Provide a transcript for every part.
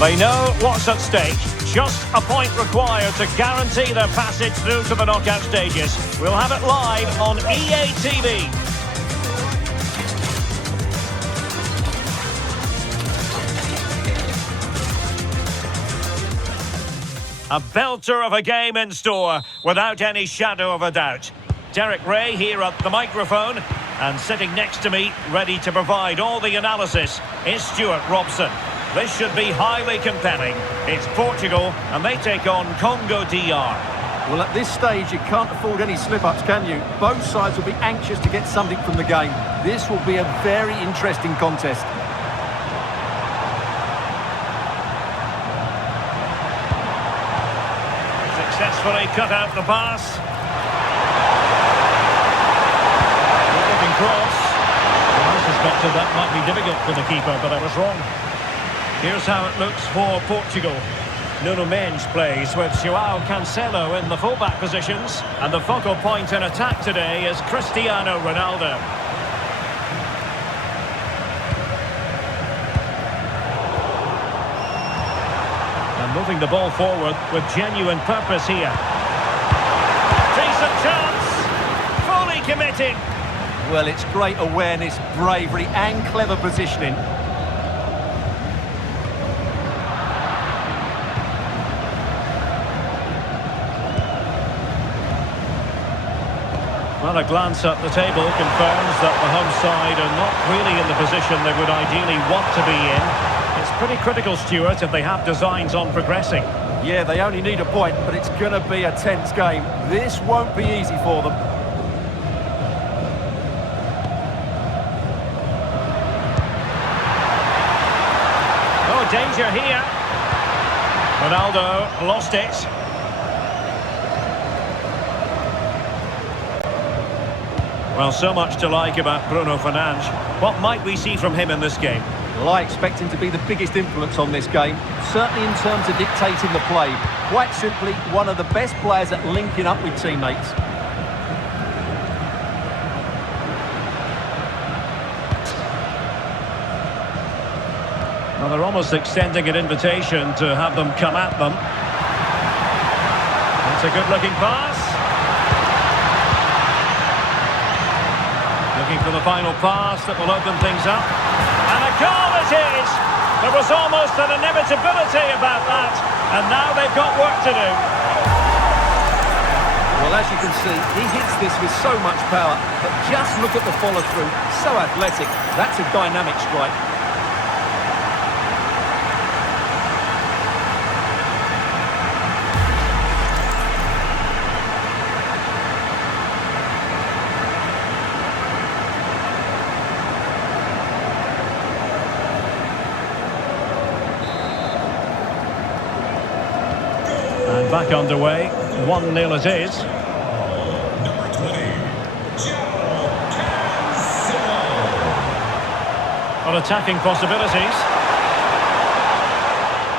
They know what's at stake. Just a point required to guarantee their passage through to the knockout stages. We'll have it live on EA TV. A belter of a game in store, without any shadow of a doubt. Derek Ray here at the microphone, and sitting next to me, ready to provide all the analysis, is Stuart Robson. This should be highly compelling. It's Portugal, and they take on Congo DR. Well, at this stage, you can't afford any slip-ups, can you? Both sides will be anxious to get something from the game. This will be a very interesting contest. Successfully cut out the pass. Good-looking cross. Well, I suspected that might be difficult for the keeper, but I was wrong. Here's how it looks for Portugal. Nuno Mendes plays with João Cancelo in the fullback positions, and the focal point in attack today is Cristiano Ronaldo. And moving the ball forward with genuine purpose here. Decent chance, fully committed. Well, it's great awareness, bravery and clever positioning. Well, a glance at the table confirms that the home side are not really in the position they would ideally want to be in. It's pretty critical, Stuart, if they have designs on progressing. Yeah, they only need a point, but it's going to be a tense game. This won't be easy for them. Oh, danger here. Ronaldo lost it. Well, so much to like about Bruno Fernandes. What might we see from him in this game? Well, I expect him to be the biggest influence on this game, certainly in terms of dictating the play. Quite simply, one of the best players at linking up with teammates. Well, they're almost extending an invitation to have them come at them. That's a good-looking pass. Looking for the final pass that will open things up. And a goal it is! There was almost an inevitability about that. And now they've got work to do. Well, as you can see, he hits this with so much power. But just look at the follow-through. So athletic. That's a dynamic strike. And back underway, 1-0 it is. On attacking possibilities.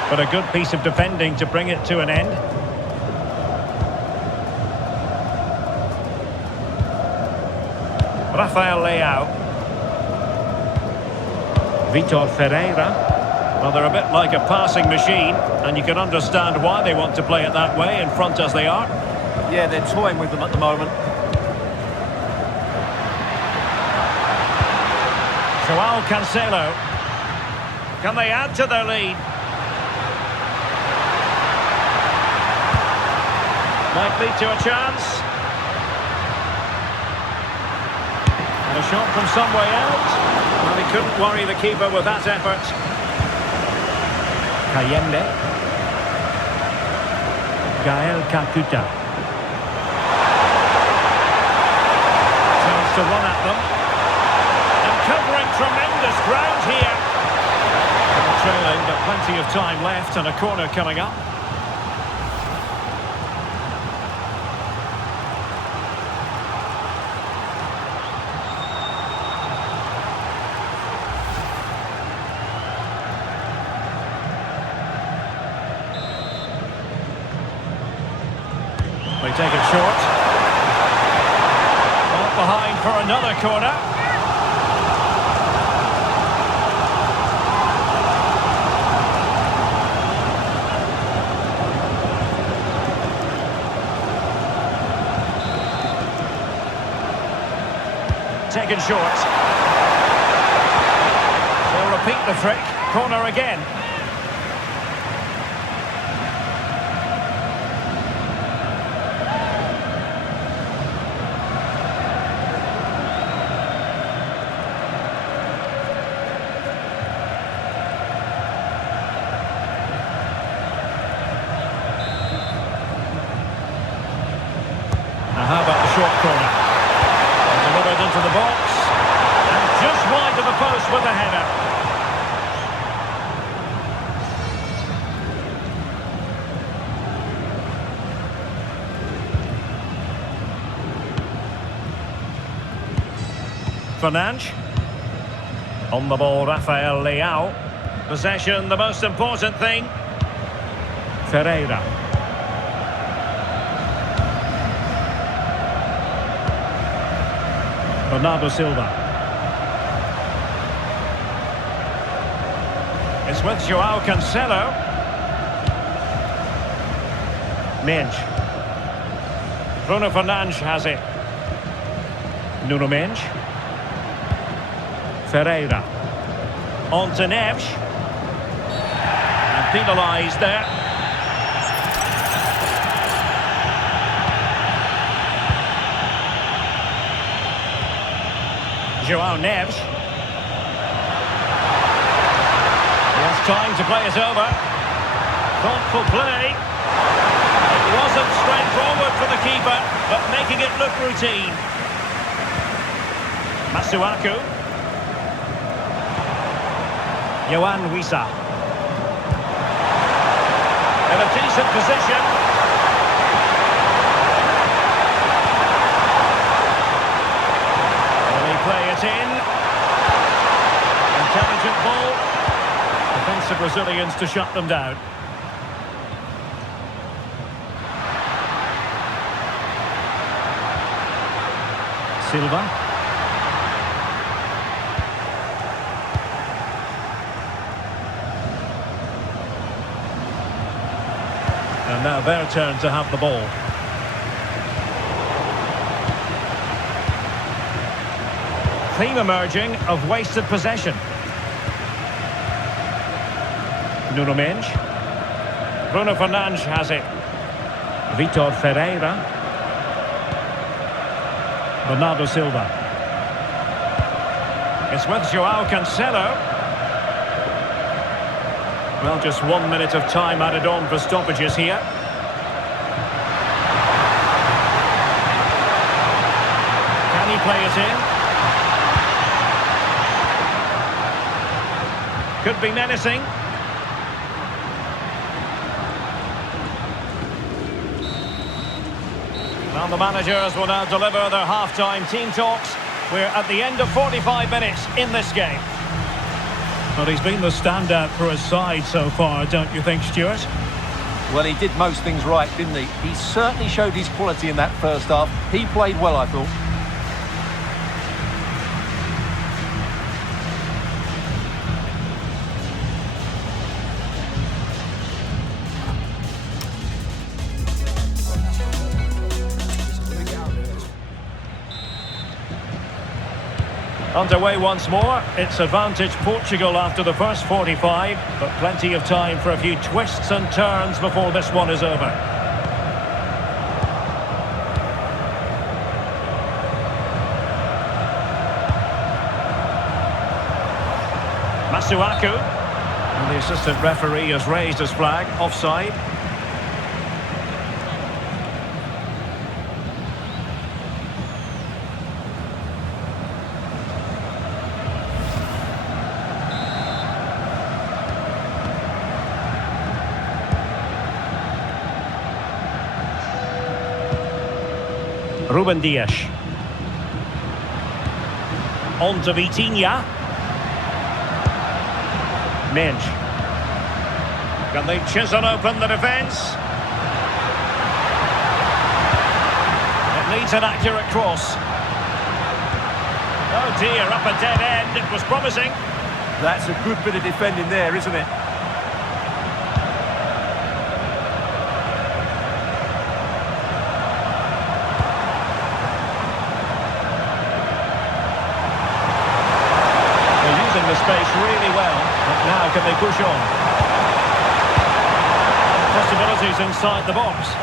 But a good piece of defending to bring it to an end. Rafael Leao. Vitor Ferreira. Well, they're a bit like a passing machine, and you can understand why they want to play it that way, in front as they are. Yeah, they're toying with them at the moment. João Cancelo. Can they add to their lead? Might lead to a chance. And a shot from some way out. Well, he couldn't worry the keeper with that effort. Kayembe. Gael Kakuta. Chance to run at them. And covering tremendous ground here. Trailing, but plenty of time left and a corner coming up. They take it short. Off behind for another corner. taken short. They'll repeat the trick. Corner again. Now how about the short corner? Delivered into the box. And just wide of the post with the header. Fernandes. On the ball, Rafael Leao. Possession, the most important thing. Ferreira. Bernardo Silva. It's with João Cancelo. Mendes. Bruno Fernandes has it. Nuno Mendes. Ferreira. On to Neves. And penalised there. João Neves. He has time to play it over. Thoughtful play. It wasn't straightforward for the keeper, but making it look routine. Masuaku. Yohan Wissa. In a decent position. Play it in. Intelligent ball. Defensive Brazilians to shut them down. Silva. And now their turn to have the ball. Theme emerging of wasted possession. Nuno Mendes. Bruno Fernandes has it. Vitor Ferreira. Bernardo Silva. It's with João Cancelo. Well, just 1 minute of time added on for stoppages here. Can he play it in? Could be menacing. Well, the managers will now deliver their half-time team talks. We're at the end of 45 minutes in this game. Well, he's been the standout for his side so far, don't you think, Stuart? Well, he did most things right, didn't he? He certainly showed his quality in that first half. He played well, I thought. Underway once more. It's advantage Portugal after the first 45, but plenty of time for a few twists and turns before this one is over. Masuaku. And the assistant referee has raised his flag, offside. Ruben Dias. On to Vitinha. Mendes. Can they chisel open the defence? It needs an accurate cross. Oh dear, up a dead end. It was promising. That's a good bit of defending there, isn't it? push on. Possibilities inside the box.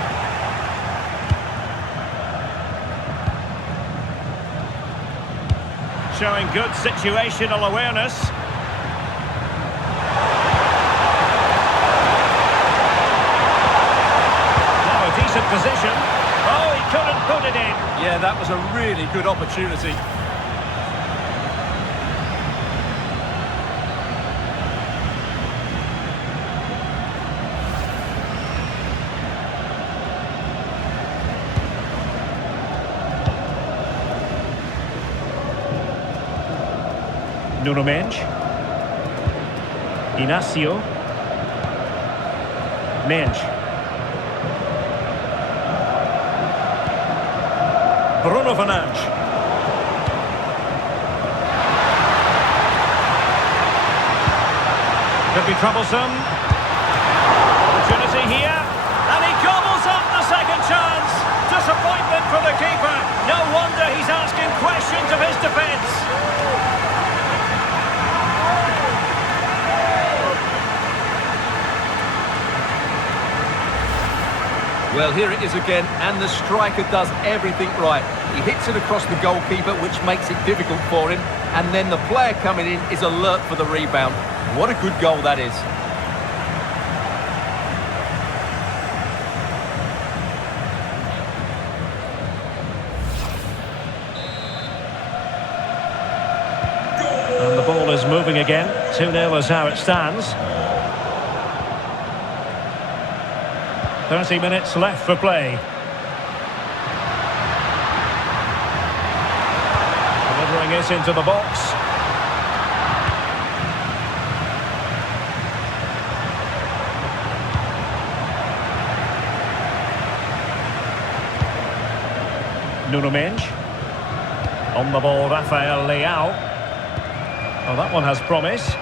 Showing good situational awareness. Now a decent position. Oh, he couldn't put it in. Yeah, that was a really good opportunity. Nuno Mendes. Inacio. Mendes. Bruno Fernandes. Could be troublesome. Opportunity here. And he gobbles up the second chance. Disappointment for the keeper. No wonder he's asking questions of his defence. Well, here it is again, and the striker does everything right. He hits it across the goalkeeper, which makes it difficult for him, and then the player coming in is alert for the rebound. What a good goal that is. And the ball is moving again. 2-0 is how it stands. 30 minutes left for play. Delivering it into the box. Nuno Mendes. On the ball, Rafael Leao. Oh, that one has promise.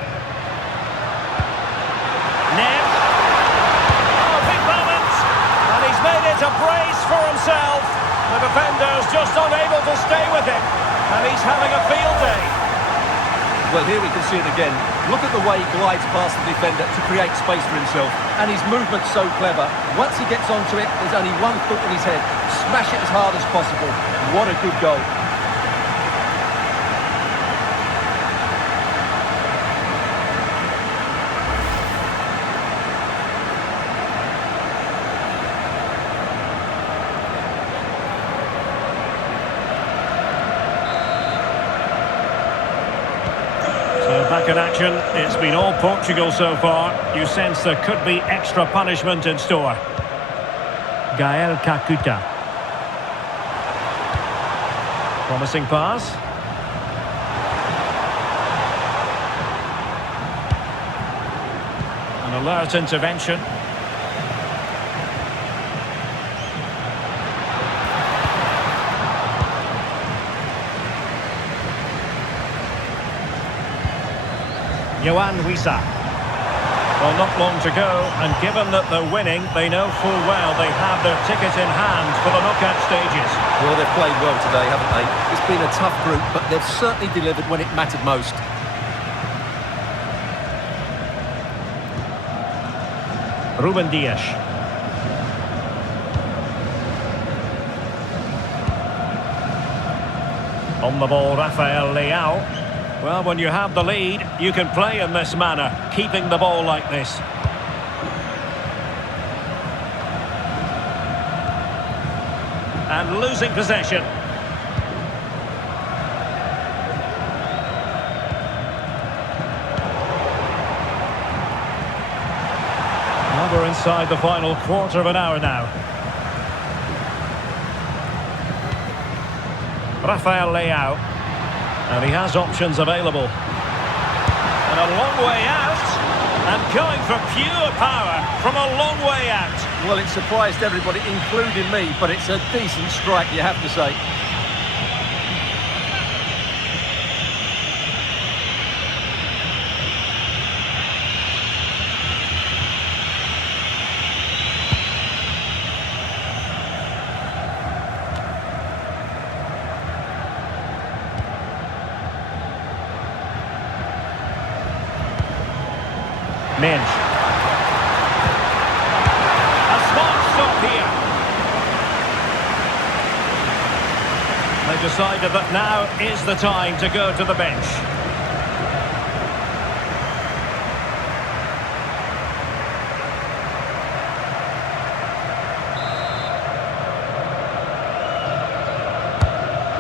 Made it a brace for himself. The defender's just unable to stay with him, and he's having a field day. Well, here we can see it again. Look at the way he glides past the defender to create space for himself, and his movement's so clever. Once he gets onto it, there's only one thought in his head: smash it as hard as possible. What a good goal. Back in action, it's been all Portugal so far. You sense there could be extra punishment in store. Gael Kakuta. Promising pass. An alert intervention. Yohan Wissa. Well, not long to go, and given that they're winning, they know full well they have their ticket in hand for the knockout stages. Well, they've played well today, haven't they? It's been a tough group, but they've certainly delivered when it mattered most. Ruben Dias. On the ball, Rafael Leao. Well, when you have the lead, you can play in this manner, keeping the ball like this. And losing possession. Well, we're inside the final quarter of an hour now. Rafael Leao. And he has options available. And a long way out. And going for pure power from a long way out. Well, it surprised everybody, including me, but it's a decent strike, you have to say. Minge. A smart stop here. They decided that now is the time to go to the bench.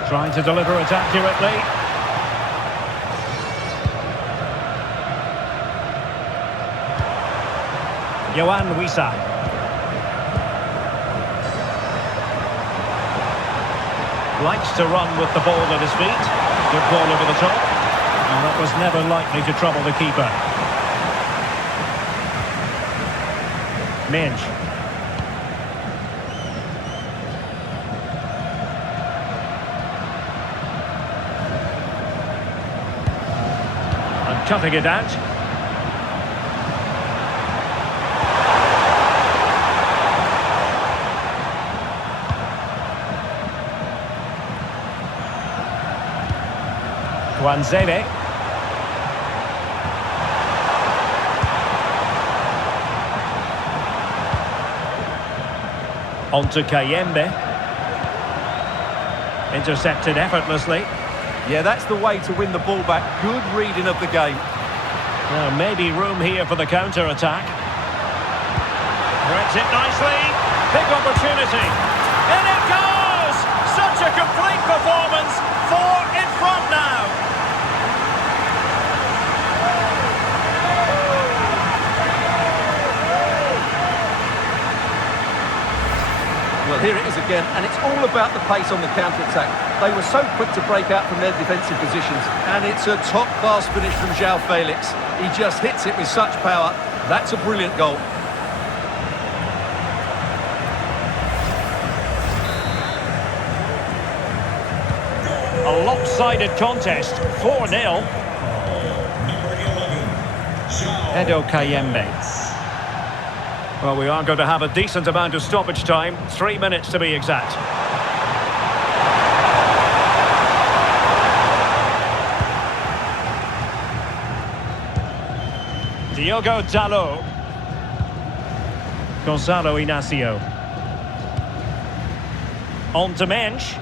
Trying to deliver it accurately. Yohan Wissa. Likes to run with the ball at his feet. Good ball over the top. And that was never likely to trouble the keeper. Minge. And cutting it out. Wanzebe. On to Kayembe. Intercepted effortlessly. Yeah, that's the way to win the ball back. Good reading of the game. Well, maybe room here for the counter-attack. Threads it nicely. Big opportunity. In it goes! Such a complete performance. 4 in front now. Well, here it is again, and it's all about the pace on the counter-attack. They were so quick to break out from their defensive positions, and it's a top-class finish from João Felix. He just hits it with such power. That's a brilliant goal. A lopsided contest, 4-0. Edo Kayembe. Well, we are going to have a decent amount of stoppage time, 3 minutes to be exact. Diogo Dalot. Gonzalo Inacio. On to Mensch.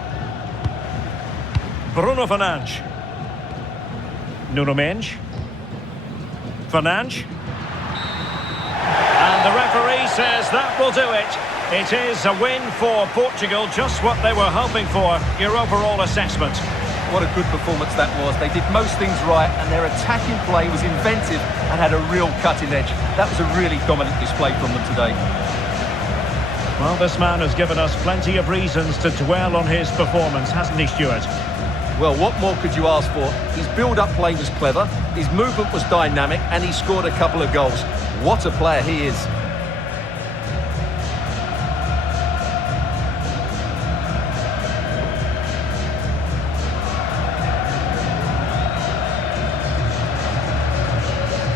Bruno Fernandes. Nuno Mensch. Fernandes. And the referee says that will do it. It is a win for Portugal, just what they were hoping for. Your overall assessment? What a good performance that was. They did most things right, and their attacking play was inventive and had a real cutting edge. That was a really dominant display from them today. Well, this man has given us plenty of reasons to dwell on his performance, hasn't he, Stuart? Well, what more could you ask for? His build-up play was clever, his movement was dynamic, and he scored a couple of goals. What a player he is.